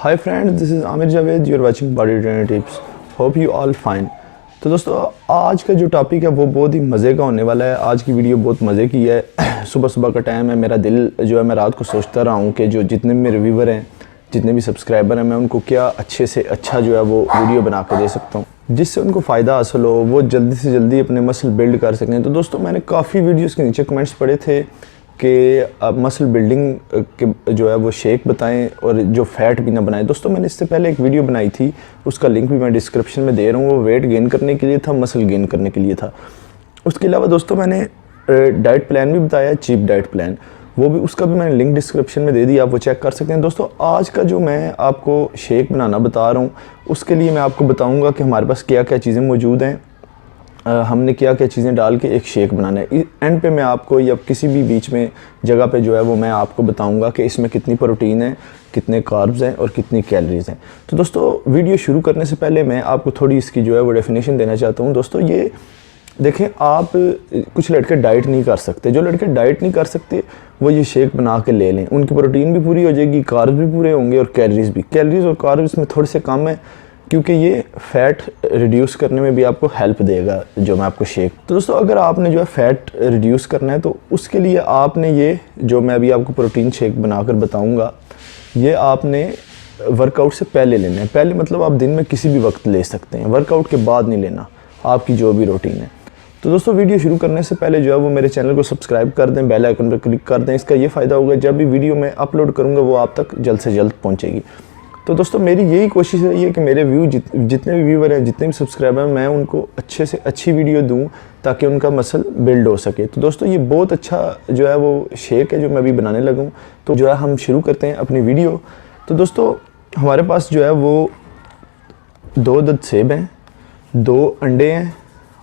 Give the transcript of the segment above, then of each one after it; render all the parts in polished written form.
Hi friends, this is Aamir Javed, you are watching body trainer tips. Hope you all fine. तो दोस्तों, आज का जो टॉपिक है वो बहुत ही मज़े का होने वाला है। आज की वीडियो बहुत मज़े की है। सुबह सुबह का टाइम है, मेरा दिल जो है मैं रात को सोचता रहा हूँ कि जो जितने भी मेरे व्यूवर हैं, जितने भी सब्सक्राइबर हैं, मैं उनको क्या अच्छे से अच्छा जो है वो वीडियो बना के दे सकता हूँ जिससे उनको फ़ायदा हासिल हो, वो जल्दी से जल्दी अपने मसल बिल्ड कर सकें। तो दोस्तों, मैंने काफ़ी वीडियोज़ के नीचे कमेंट्स पढ़े थे कि आप मसल बिल्डिंग के जो है वो शेक बताएं और जो फ़ैट भी ना बनाएं। दोस्तों, मैंने इससे पहले एक वीडियो बनाई थी, उसका लिंक भी मैं डिस्क्रिप्शन में दे रहा हूँ। वो वेट गेन करने के लिए था, मसल गेन करने के लिए था। उसके अलावा दोस्तों, मैंने डाइट प्लान भी बताया, चीप डाइट प्लान, वो भी, उसका भी मैंने लिंक डिस्क्रिप्शन में दे दिया, आप वो चेक कर सकते हैं। दोस्तों, आज का जो मैं आपको शेक बनाना बता रहा हूँ, उसके लिए मैं आपको बताऊँगा कि हमारे पास क्या क्या चीज़ें मौजूद हैं, हमने क्या क्या चीज़ें डाल के एक शेक बनाना है। एंड पे मैं आपको या किसी भी बीच में जगह पे जो है वो मैं आपको बताऊंगा कि इसमें कितनी प्रोटीन है, कितने कार्ब्स हैं और कितनी कैलोरीज़ हैं। तो दोस्तों, वीडियो शुरू करने से पहले मैं आपको थोड़ी इसकी जो है वो डेफिनेशन देना चाहता हूँ। दोस्तों, ये देखें, आप कुछ लड़के डाइट नहीं कर सकते, जो लड़के डाइट नहीं कर सकते वो ये शेक बना के ले लें, उनकी प्रोटीन भी पूरी हो जाएगी, कार्ब्स भी पूरे होंगे और कैलोरीज़ भी। कैलोरीज़ और कार्ब्स में थोड़े से कम है क्योंकि ये फ़ैट रिड्यूस करने में भी आपको हेल्प देगा जो मैं आपको शेक। तो दोस्तों, अगर आपने जो है फ़ैट रिड्यूस करना है तो उसके लिए आपने ये जो मैं अभी आपको प्रोटीन शेक बनाकर बताऊंगा, ये आपने वर्कआउट से पहले लेना है। पहले मतलब आप दिन में किसी भी वक्त ले सकते हैं, वर्कआउट के बाद नहीं लेना, आपकी जो भी रूटीन है। तो दोस्तों, वीडियो शुरू करने से पहले जो है वो मेरे चैनल को सब्सक्राइब कर दें, बेल आइकन पर क्लिक कर दें। इसका ये फ़ायदा होगा, जब भी वीडियो मैं अपलोड करूँगा वो आप तक जल्द से जल्द पहुँचेगी। तो दोस्तों, मेरी यही कोशिश रही है कि मेरे जितने भी व्यूवर हैं, जितने भी सब्सक्राइबर हैं, मैं उनको अच्छे से अच्छी वीडियो दूं ताकि उनका मसल बिल्ड हो सके। तो दोस्तों, ये बहुत अच्छा जो है वो शेक है जो मैं अभी बनाने लगा हूँ। तो जो है हम शुरू करते हैं अपनी वीडियो। तो दोस्तों, हमारे पास जो है वो 2 अदद सेब हैं, 2 अंडे हैं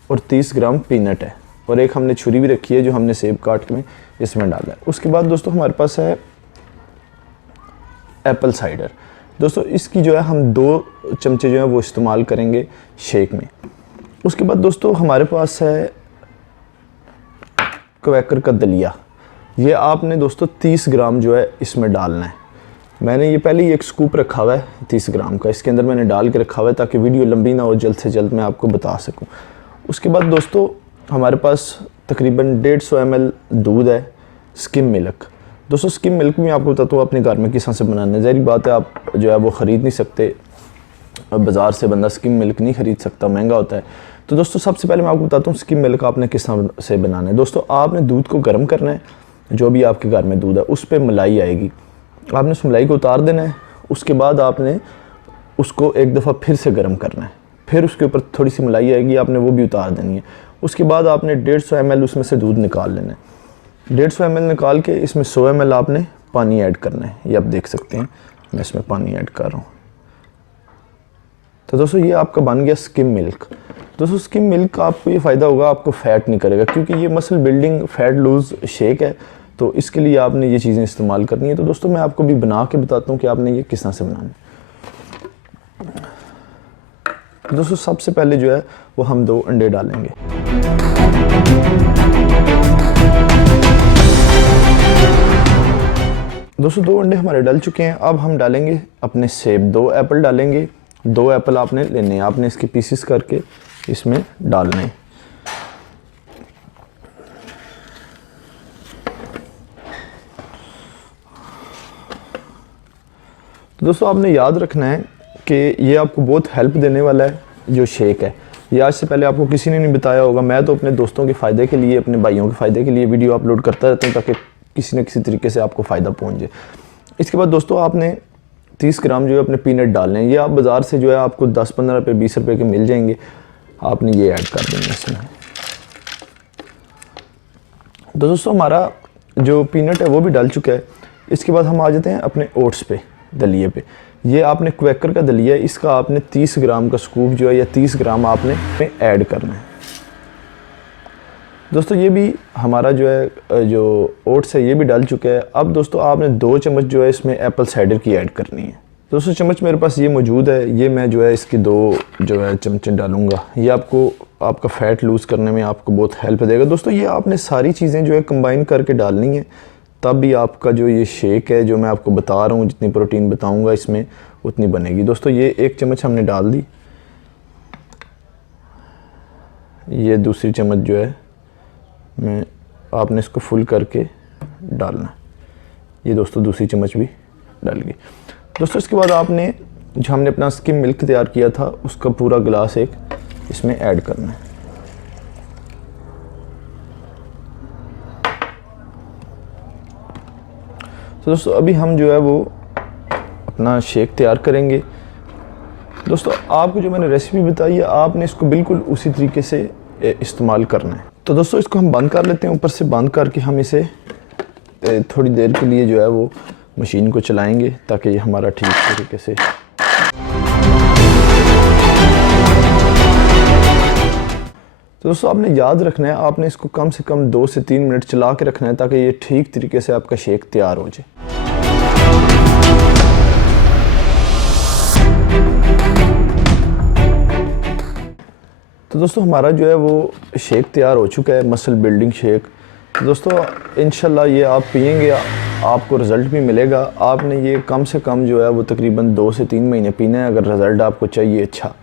और 30 ग्राम पीनट है, और एक हमने छुरी भी रखी है जो हमने सेब काट के इसमें डाला है। उसके बाद दोस्तों, हमारे पास है एप्पल साइडर। दोस्तों, इसकी जो है हम 2 चमचे जो है वो इस्तेमाल करेंगे शेक में। उसके बाद दोस्तों, हमारे पास है क्वैकर का दलिया। ये आपने दोस्तों 30 ग्राम जो है इसमें डालना है। मैंने ये पहले ही एक स्कूप रखा हुआ है 30 ग्राम का, इसके अंदर मैंने डाल के रखा हुआ है ताकि वीडियो लंबी ना हो, जल्द से जल्द मैं आपको बता सकूं। उसके बाद दोस्तों, हमारे पास तकरीबन 150 ml दूध है, स्किम मिल्क। दोस्तों, स्किम मिल्क भी आपको बताता हूँ अपने घर में किस तरह से बनाना है। ज़ाहिर बात है, आप जो है वो ख़रीद नहीं सकते, बाज़ार से बंदा स्किम मिल्क नहीं ख़रीद सकता, महंगा होता है। तो दोस्तों, सबसे पहले मैं आपको बताता हूँ स्किम मिल्क आपने किस तरह से बनाना है। दोस्तों, आपने दूध को गर्म करना है, जो भी आपके घर में दूध है उस पर मलाई आएगी, आपने उस मलाई को उतार देना है। उसके बाद आपने उसको एक दफ़ा फिर से गर्म करना है, फिर उसके ऊपर थोड़ी सी मलाई आएगी, आपने वो भी उतार देनी है। उसके बाद आपने 150 ml उसमें से दूध निकाल लेना है। 150 ml निकाल के इसमें 100 ml आपने पानी ऐड करना है। ये आप देख सकते हैं, मैं इसमें पानी ऐड कर रहा हूँ। तो दोस्तों, ये आपका बन गया स्किम मिल्क। दोस्तों, स्किम मिल्क का आपको ये फ़ायदा होगा, आपको फ़ैट नहीं करेगा क्योंकि ये muscle building fat lose shake है, तो इसके लिए आपने ये चीज़ें इस्तेमाल करनी है। तो दोस्तों, मैं आपको भी बना के बताता हूँ कि आपने ये किस तरह से बनाना है। तो दोस्तों, सबसे पहले जो है वो हम 2 अंडे डालेंगे। दोस्तों, 2 अंडे हमारे डल चुके हैं। अब हम डालेंगे अपने सेब, 2 एप्पल डालेंगे। 2 एप्पल आपने लेने हैं, आपने इसके पीसेस करके इसमें डालने हैं। तो दोस्तों, आपने याद रखना है कि ये आपको बहुत हेल्प देने वाला है जो शेक है। ये आज से पहले आपको किसी ने नहीं बताया होगा। मैं तो अपने दोस्तों के फ़ायदे के लिए, अपने भाइयों के फ़ायदे के लिए वीडियो अपलोड करता रहता हूँ ताकि किसी न किसी तरीके से आपको फ़ायदा पहुँच जाए। इसके बाद दोस्तों, आपने 30 ग्राम जो है अपने पीनट डालने हैं। ये आप बाज़ार से जो है आपको 10-15 रुपये 20 रुपये के मिल जाएंगे, आपने ये ऐड कर देंगे इसमें। तो दोस्तों, हमारा जो पीनट है वो भी डाल चुका है। इसके बाद हम आ जाते हैं अपने ओट्स पे, दलिए पे। ये आपने क्वैकर का दलिया है, इसका आपने 30 ग्राम का स्कूप जो है या 30 ग्राम आपने ऐड करना है। दोस्तों, ये भी हमारा जो है जो ओट्स है ये भी डाल चुका है। अब दोस्तों, आपने 2 चम्मच जो है इसमें एप्पल साइडर की ऐड करनी है। दोस्तों, चम्मच मेरे पास ये मौजूद है, ये मैं जो है इसके 2 जो है चमचे डालूंगा। ये आपको आपका फ़ैट लूज़ करने में आपको बहुत हेल्प देगा। दोस्तों, ये आपने सारी चीज़ें जो है कंबाइन करके डालनी है तब भी आपका जो ये शेक है जो मैं आपको बता रहा हूँ, जितनी प्रोटीन बताऊँगा इसमें उतनी बनेगी। दोस्तों ये 1 चम्मच हमने डाल दी, ये दूसरी चम्मच जो है मैं आपने इसको फुल करके डालना। ये दोस्तों दूसरी चम्मच भी डाल गई। दोस्तों इसके बाद आपने जो हमने अपना स्किम मिल्क तैयार किया था उसका पूरा गिलास एक इसमें ऐड करना है। तो दोस्तों अभी हम जो है वो अपना शेक तैयार करेंगे। दोस्तों आपको जो मैंने रेसिपी बताई है आपने इसको बिल्कुल उसी तरीके से इस्तेमाल करना है। तो दोस्तों इसको हम बंद कर लेते हैं, ऊपर से बंद करके हम इसे थोड़ी देर के लिए जो है वो मशीन को चलाएंगे ताकि ये हमारा ठीक तरीके से। तो दोस्तों आपने याद रखना है, आपने इसको कम से कम 2 से 3 मिनट चला के रखना है ताकि ये ठीक तरीके से आपका शेक तैयार हो जाए। तो दोस्तों हमारा जो है वो शेक तैयार हो चुका है, मसल बिल्डिंग शेक। तो दोस्तों इंशाल्लाह ये आप पिएंगे आपको रिज़ल्ट भी मिलेगा। आपने ये कम से कम जो है वो तकरीबन 2 से 3 महीने पीना है अगर रिज़ल्ट आपको चाहिए अच्छा।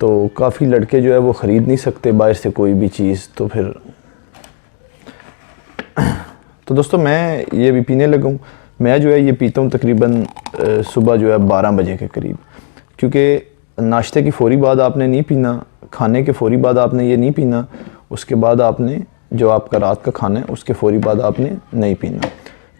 तो काफ़ी लड़के जो है वो ख़रीद नहीं सकते बाहर से कोई भी चीज़, तो फिर तो दोस्तों मैं ये भी पीने लगा हूँ। मैं जो है ये पीता हूँ तकरीबन सुबह जो है 12 बजे के करीब, क्योंकि नाश्ते की फ़ौरी बाद आपने नहीं पीना, खाने के फ़ौरी बाद आपने ये नहीं पीना, उसके बाद आपने जो आपका रात का खाना है उसके फ़ौरी बाद आपने नहीं पीना।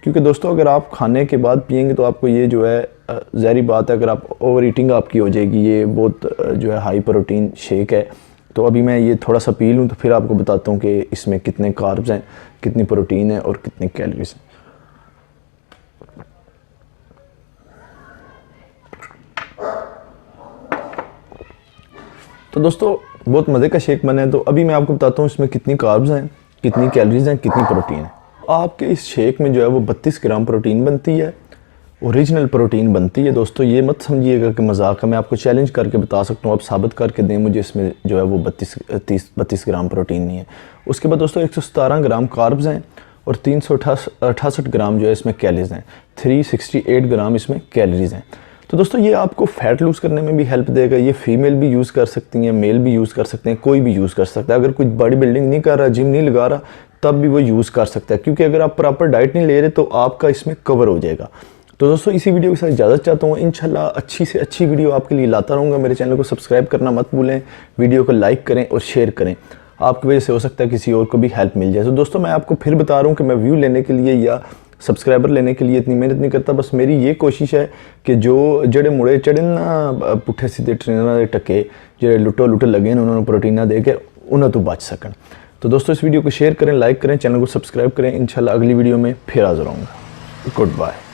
क्योंकि दोस्तों अगर आप खाने के बाद पिएंगे तो आपको ये जो है ज़ाहिर बात है अगर आप ओवर ईटिंग आपकी हो जाएगी। ये बहुत जो है हाई प्रोटीन शेक है। तो अभी मैं ये थोड़ा सा पी लूँ तो फिर आपको बताता हूँ कि इसमें कितने कार्ब्स हैं, कितनी प्रोटीन है और कितनी कैलोरीज हैं। तो दोस्तों बहुत मज़े का शेक बना है। तो अभी मैं आपको बताता हूँ इसमें कितनी कार्ब्स हैं, कितनी कैलोरीज हैं, कितनी प्रोटीन है। आपके इस शेक में जो है वो 32 ग्राम प्रोटीन बनती है, ओरिजिनल प्रोटीन बनती है। दोस्तों ये मत समझिएगा कि मजाक है, मैं आपको चैलेंज करके बता सकता हूँ, आप साबित करके दें मुझे इसमें जो है वो 32 ग्राम प्रोटीन नहीं है। उसके बाद दोस्तों 117 ग्राम कार्ब्स हैं और 368 ग्राम जो है इसमें कैलोरीज हैं, 368 ग्राम इसमें कैलोरीज हैं। तो दोस्तों ये आपको फ़ैट लूज़ करने में भी हेल्प देगा। ये फीमेल भी यूज़ कर सकती हैं, मेल भी यूज़ कर सकते हैं, कोई भी यूज़ कर सकता है। अगर कोई बॉडी बिल्डिंग नहीं कर रहा, जिम नहीं लगा रहा, तब भी वो यूज़ कर सकता है, क्योंकि अगर आप प्रॉपर डाइट नहीं ले रहे तो आपका इसमें कवर हो जाएगा। तो दोस्तों इसी वीडियो के साथ इजाज़त चाहता हूँ। इंशाल्लाह अच्छी से अच्छी वीडियो आपके लिए लाता रहूँगा। मेरे चैनल को सब्सक्राइब करना मत भूलें, वीडियो को लाइक करें और शेयर करें। आपकी वजह से हो सकता है किसी और को भी हेल्प मिल जाए। तो दोस्तों मैं आपको फिर बता रहा हूँ कि मैं व्यू लेने के लिए या सब्सक्राइबर लेने के लिए इतनी मेहनत नहीं करता। बस मेरी ये कोशिश है कि जो जड़े मुड़े चढ़े ना पुट्ठे सीधे ट्रेनर के टके जो लुटो लगे उन्होंने प्रोटीन दे के उन्होंने तो बच सकन। तो दोस्तों इस वीडियो को शेयर करें, लाइक करें, चैनल को सब्सक्राइब करें। इंशाल्लाह अगली वीडियो में फिर हाजिर होऊंगा। Good bye.